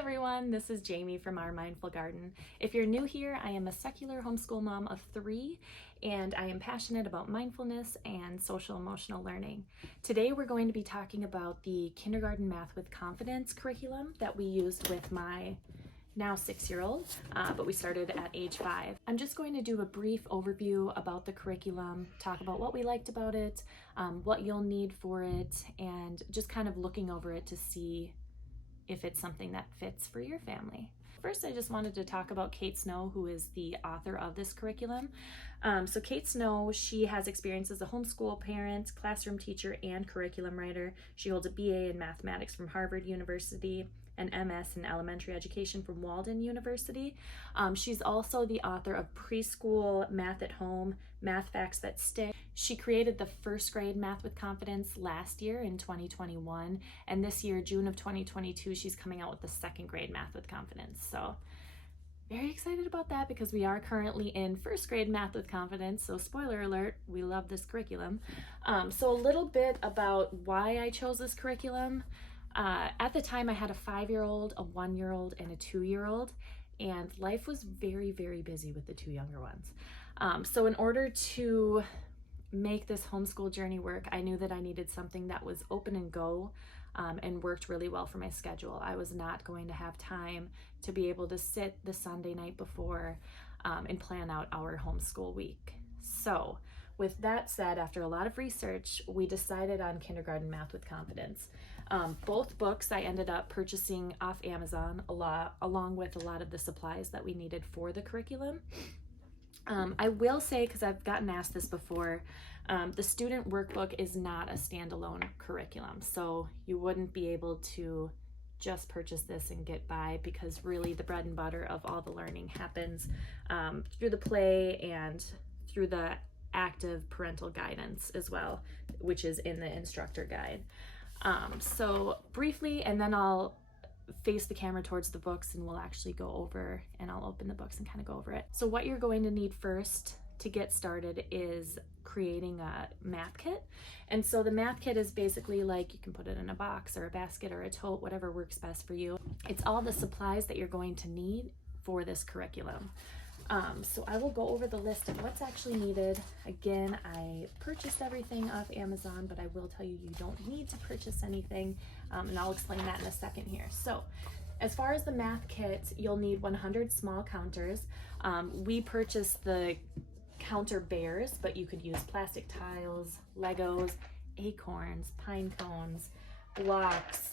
everyone, this is Jamie from Our Mindful Garden. If you're new here, I am a secular homeschool mom of 3, and I am passionate about mindfulness and social emotional learning. Today we're going to be talking about the Kindergarten Math with Confidence curriculum that we used with my now 6-year-old, but we started at age 5. I'm just going to do a brief overview about the curriculum, talk about what we liked about it, what you'll need for it, and just kind of looking over it to see if it's something that fits for your family. First, I just wanted to talk about Kate Snow, who is the author of this curriculum. So Kate Snow, she has experience as a homeschool parent, classroom teacher, and curriculum writer. She holds a BA in mathematics from Harvard University, an MS in elementary education from Walden University. She's also the author of Preschool Math at Home, Math Facts That Stick. She created the first grade Math with Confidence last year in 2021, and this year, June of 2022, she's coming out with the second grade Math with Confidence. So very excited about that because we are currently in first grade Math with Confidence, so spoiler alert, we love this curriculum. So a little bit about why I chose this curriculum. At the time, I had a 5-year-old, a 1-year-old, and a 2-year-old, and life was very, very busy with the 2 younger ones. So in order to make this homeschool journey work, I knew that I needed something that was open and go and worked really well for my schedule. I was not going to have time to be able to sit the Sunday night before and plan out our homeschool week. So with that said, after a lot of research, we decided on Kindergarten Math with Confidence. Both books I ended up purchasing off Amazon along with a lot of the supplies that we needed for the curriculum. I will say, because I've gotten asked this before, the student workbook is not a standalone curriculum, so you wouldn't be able to just purchase this and get by, because really the bread and butter of all the learning happens through the play and through the active parental guidance as well, which is in the instructor guide. So briefly, and then I'll face the camera towards the books and we'll actually go over, and I'll open the books and kind of go over it. So what you're going to need first to get started is creating a math kit. And so the math kit is basically like, you can put it in a box or a basket or a tote, whatever works best for you. It's all the supplies that you're going to need for this curriculum. So I will go over the list of what's actually needed. Again, I purchased everything off Amazon, but I will tell you, you don't need to purchase anything, and I'll explain that in a second here. So as far as the math kit, you'll need 100 small counters. We purchased the counter bears, but you could use plastic tiles, Legos, acorns, pine cones, blocks,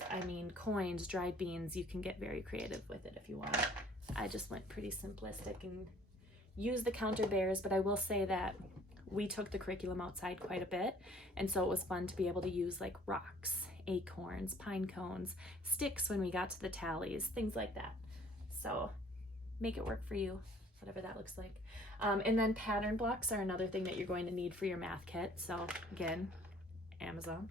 coins, dried beans. You can get very creative with it if you want. I just went pretty simplistic and used the counter bears, but I will say that we took the curriculum outside quite a bit, and so it was fun to be able to use like rocks, acorns, pine cones, sticks when we got to the tallies, things like that. So make it work for you, whatever that looks like. And then pattern blocks are another thing that you're going to need for your math kit. So again, Amazon.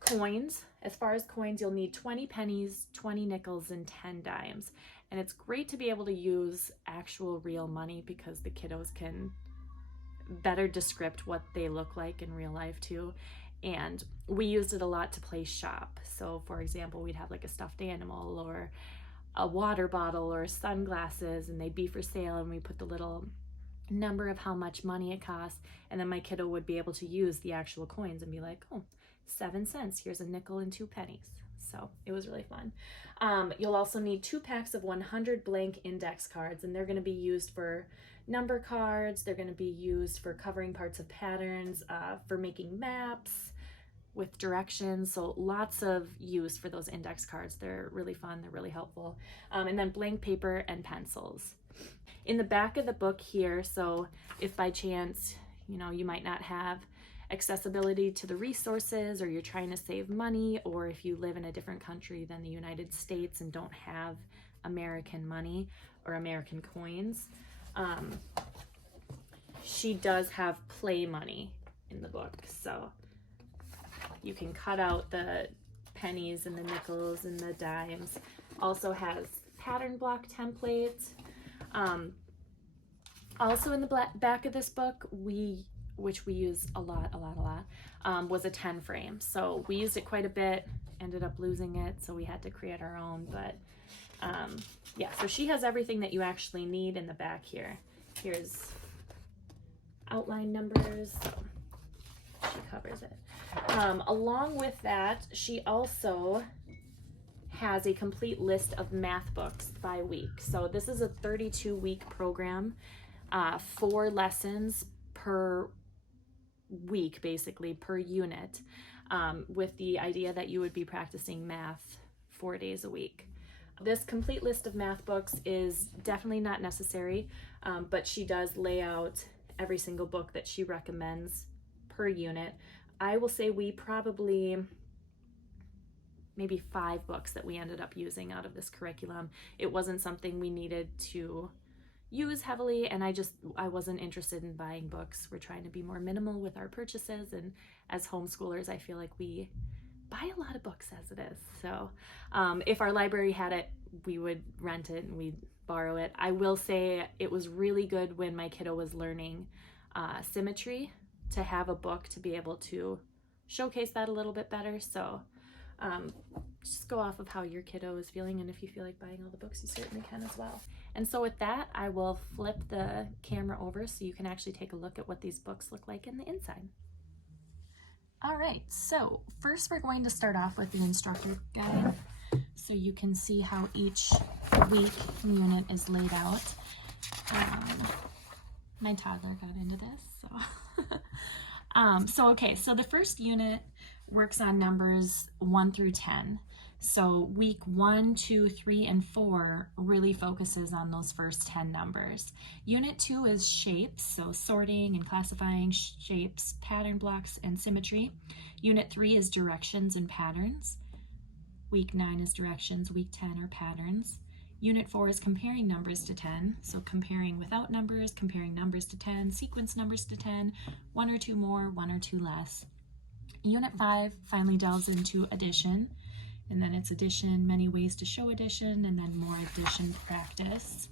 Coins. As far as coins, you'll need 20 pennies, 20 nickels, and 10 dimes. And it's great to be able to use actual real money because the kiddos can better describe what they look like in real life too. And we used it a lot to play shop. So for example, we'd have like a stuffed animal or a water bottle or sunglasses, and they'd be for sale, and we put the little number of how much money it costs, and then my kiddo would be able to use the actual coins and be like, oh, 7 cents, here's a nickel and 2 pennies. So it was really fun. You'll also need 2 packs of 100 blank index cards, and they're going to be used for number cards. They're going to be used for covering parts of patterns, for making maps with directions. So lots of use for those index cards. They're really fun. They're really helpful. And then blank paper and pencils. In the back of the book here, so if by chance, you might not have accessibility to the resources, or you're trying to save money, or if you live in a different country than the United States and don't have American money or American coins, she does have play money in the book. So you can cut out the pennies and the nickels and the dimes. Also has pattern block templates. Also in the back of this book, which we use a lot, was a 10 frame. So we used it quite a bit ended up losing it, so we had to create our own. But yeah, so she has everything that you actually need in the back here. Here's outline numbers, so she covers it. Along with that, she also has a complete list of math books by week. So this is a 32-week program, 4 lessons per week, basically, per unit, with the idea that you would be practicing math 4 days a week. This complete list of math books is definitely not necessary, but she does lay out every single book that she recommends per unit. I will say we probably, maybe 5 books that we ended up using out of this curriculum. It wasn't something we needed to use heavily, and I wasn't interested in buying books. We're trying to be more minimal with our purchases, and as homeschoolers, I feel like we buy a lot of books as it is. So if our library had it, we would rent it and we'd borrow it. I will say it was really good when my kiddo was learning symmetry to have a book to be able to showcase that a little bit better. So just go off of how your kiddo is feeling, and if you feel like buying all the books, you certainly can as well. And so with that, I will flip the camera over so you can actually take a look at what these books look like in the inside. All right, so first we're going to start off with the instructor guide, so you can see how each week unit is laid out. My toddler got into this, so so the first unit works on numbers 1 through 10. So week 1, 2, 3, and 4 really focuses on those first 10 numbers. Unit 2 is shapes, so sorting and classifying shapes, pattern blocks, and symmetry. Unit 3 is directions and patterns. Week 9 is directions, week 10 are patterns. Unit 4 is comparing numbers to 10, so comparing without numbers, comparing numbers to 10, sequence numbers to 10, 1 or 2 more, 1 or 2 less. Unit 5 finally delves into addition, and then it's addition, many ways to show addition, and then more addition practice.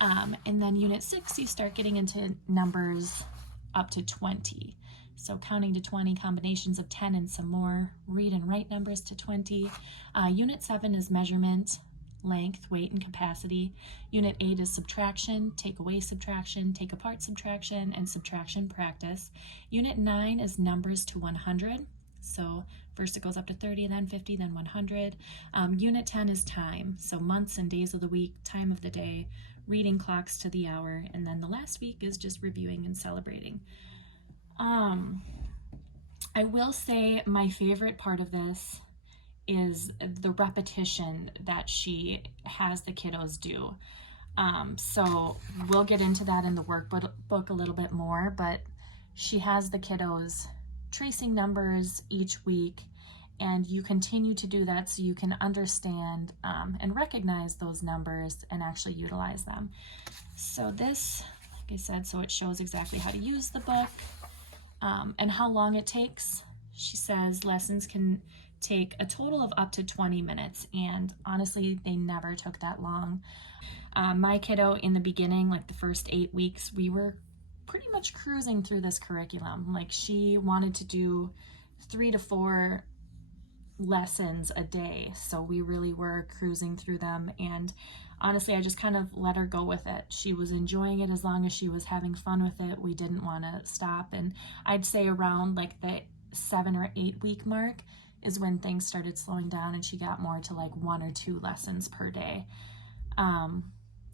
And then Unit 6, you start getting into numbers up to 20. So counting to 20, combinations of 10 and some more, read and write numbers to 20. Unit 7 is measurement, length, weight, and capacity. Unit 8 is subtraction, take away subtraction, take apart subtraction, and subtraction practice. Unit 9 is numbers to 100. So first it goes up to 30, then 50, then 100. Unit 10 is time, so months and days of the week, time of the day, reading clocks to the hour, and then the last week is just reviewing and celebrating. I will say my favorite part of this is the repetition that she has the kiddos do. So we'll get into that in the workbook a little bit more, but she has the kiddos tracing numbers each week, and you continue to do that so you can understand and recognize those numbers and actually utilize them. So this, like I said, so it shows exactly how to use the book and how long it takes. She says lessons can take a total of up to 20 minutes, and honestly, they never took that long. My kiddo in the beginning, like the first 8 weeks, we were pretty much cruising through this curriculum. Like, she wanted to do 3 to 4 lessons a day, so we really were cruising through them, and honestly, I just kind of let her go with it. She was enjoying it as long as she was having fun with it. We didn't want to stop, and I'd say around like the 7 or 8 week mark is when things started slowing down and she got more to like 1 or 2 lessons per day.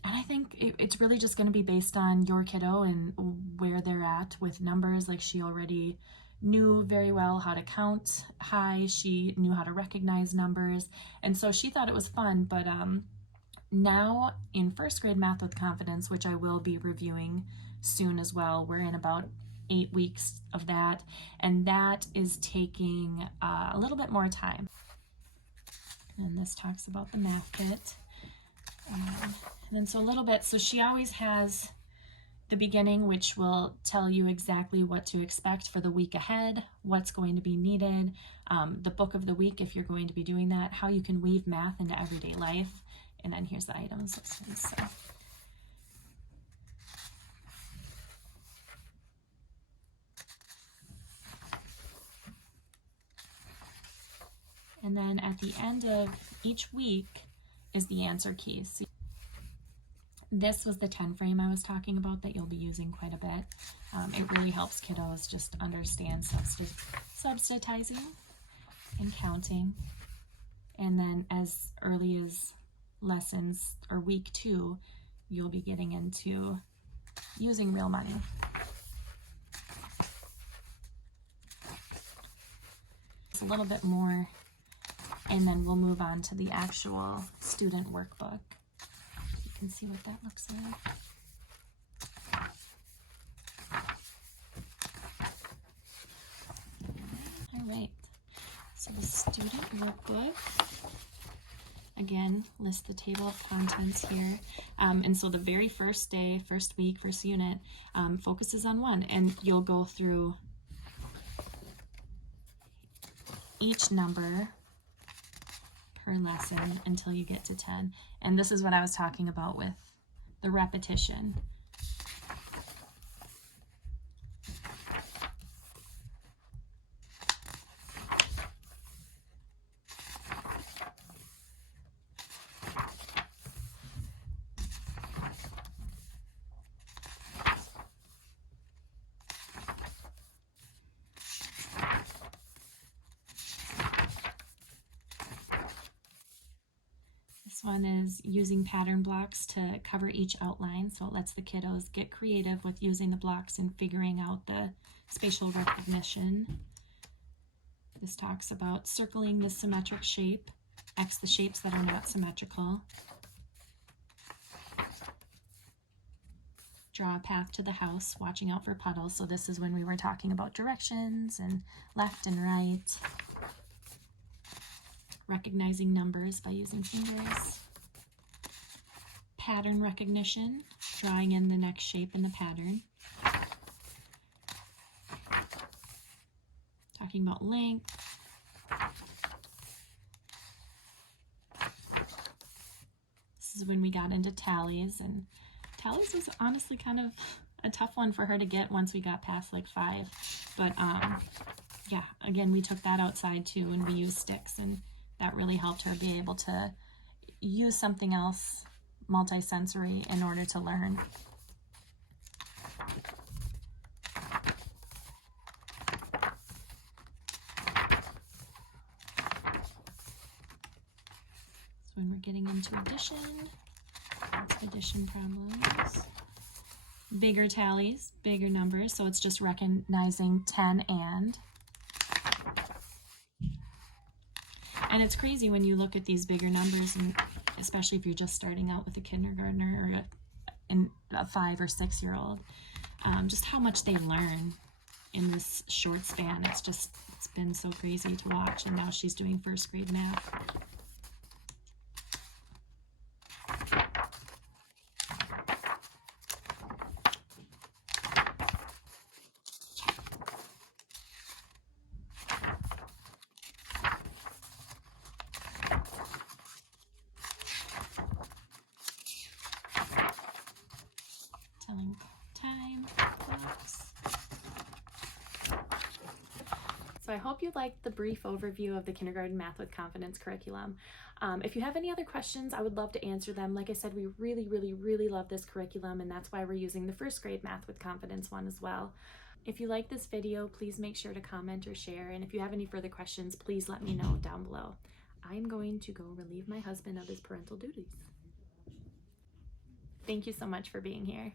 And I think it's really just going to be based on your kiddo and where they're at with numbers. Like, she already knew very well how to count high. She knew how to recognize numbers. And so she thought it was fun. But now in first grade Math with Confidence, which I will be reviewing soon as well, we're in about 8 weeks of that. And that is taking a little bit more time. And this talks about the math kit. And then so a little bit, so she always has the beginning, which will tell you exactly what to expect for the week ahead, what's going to be needed, the book of the week if you're going to be doing that, how you can weave math into everyday life, and then here's the items. So. And then at the end of each week is the answer keys. So this was the 10 frame I was talking about that you'll be using quite a bit. It really helps kiddos just understand substitutizing and counting. And then as early as lessons or week 2, you'll be getting into using real money. It's a little bit more, and then we'll move on to the actual student workbook. You can see what that looks like. All right, so the student workbook, again, list the table of contents here. And so the very first day, first week, first unit focuses on 1, and you'll go through each number per lesson until you get to 10. And this is what I was talking about with the repetition. This one is using pattern blocks to cover each outline, so it lets the kiddos get creative with using the blocks and figuring out the spatial recognition. This talks about circling the symmetric shape, X the shapes that are not symmetrical. Draw a path to the house, watching out for puddles. So this is when we were talking about directions and left and right. Recognizing numbers by using fingers. Pattern recognition, drawing in the next shape in the pattern. Talking about length. This is when we got into tallies, and tallies was honestly kind of a tough one for her to get once we got past like 5. But yeah, again, we took that outside too, and we used sticks, and that really helped her be able to use something else, multi-sensory, in order to learn. So when we're getting into addition, lots of addition problems. Bigger tallies, bigger numbers, so it's just recognizing 10 and. And it's crazy when you look at these bigger numbers, and especially if you're just starting out with a kindergartner or a 5 or 6 year old, just how much they learn in this short span. It's been so crazy to watch, and now she's doing first grade math. Telling time, clocks. So I hope you liked the brief overview of the Kindergarten Math with Confidence curriculum. If you have any other questions, I would love to answer them. Like I said, we really, really, really love this curriculum, and that's why we're using the first grade Math with Confidence one as well. If you like this video, please make sure to comment or share, and if you have any further questions, please let me know down below. I'm going to go relieve my husband of his parental duties. Thank you so much for being here.